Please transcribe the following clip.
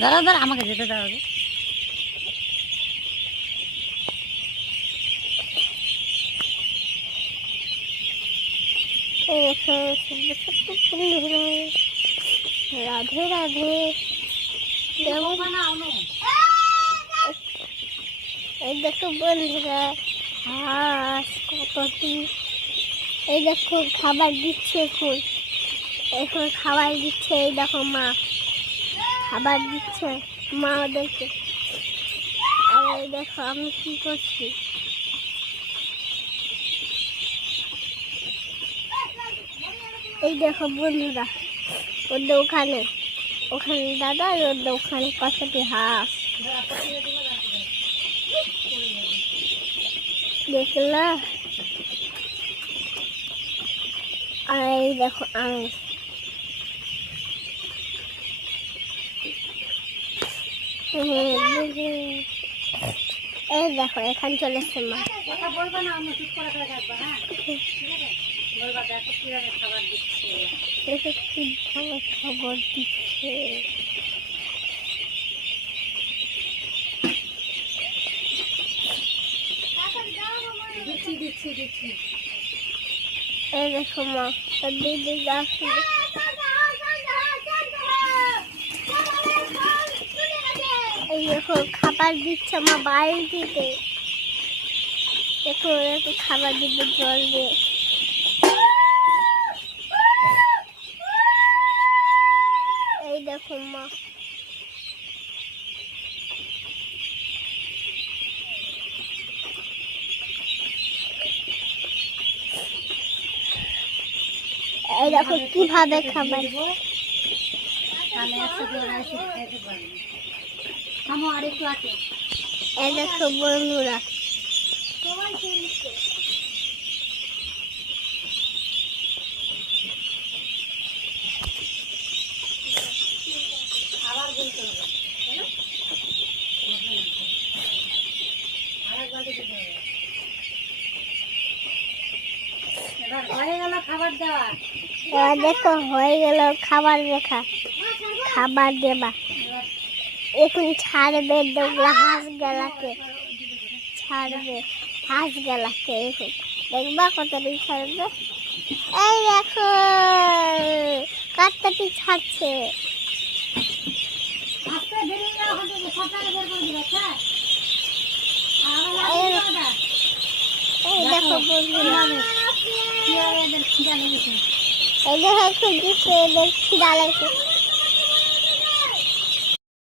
দাঁড়া দাঁড়া, আমাকে যেতে দাও আগে। রাধে রাধে। এই দেখো বন্ধুরা, হাঁস কতটি। এই দেখো খাবার দিচ্ছে এখন, এখন খাবার দিচ্ছে। এই দেখো মা খাবার দিচ্ছে মা ওদেরকে। আর এই দেখো আমি কি করছি। এই দেখো বন্ধুরা, ওদের ওখানে ওখানে দাদা, আর ওদের ওখানে কতটি হাঁস দেখলা। আর এই দেখো আমি, এই দেখো এখানে চলে এসছে মা। কথা বলবা না, অন্য চুপ করে থাকবা। হ্যাঁ বলবা, দেখো কিভাবে খাবার দিচ্ছে। দেখো কিভাবে খাবার দিচ্ছে। দিচ্ছি দিচ্ছি দিচ্ছি। এই দেখো মা দিদি যাচ্ছে। এই দেখো খাবার দিচ্ছে মা বাড়িতে। দেখো একটু খাবার দিতে জল দিয়ে। এই দেখো মা, এই দেখো কিভাবে খাবার। এই দেখো বন্ধুরা, হয়ে গেল খাবার দেওয়া। এবার দেখো হয়ে গেল খাবার দেখা, খাবার দেবা। এখন ছাড়বে দেখলা হাঁস গেলাকে, ছাড়বে হাঁস গেলাকে। এখন দেখবা কতটি ছাড়বে। এই দেখো কতটি ছাড়ছে। এই দেখো বন্ধুরা, এই দেখো খুঁজছে, এদের খিদা লাগছে।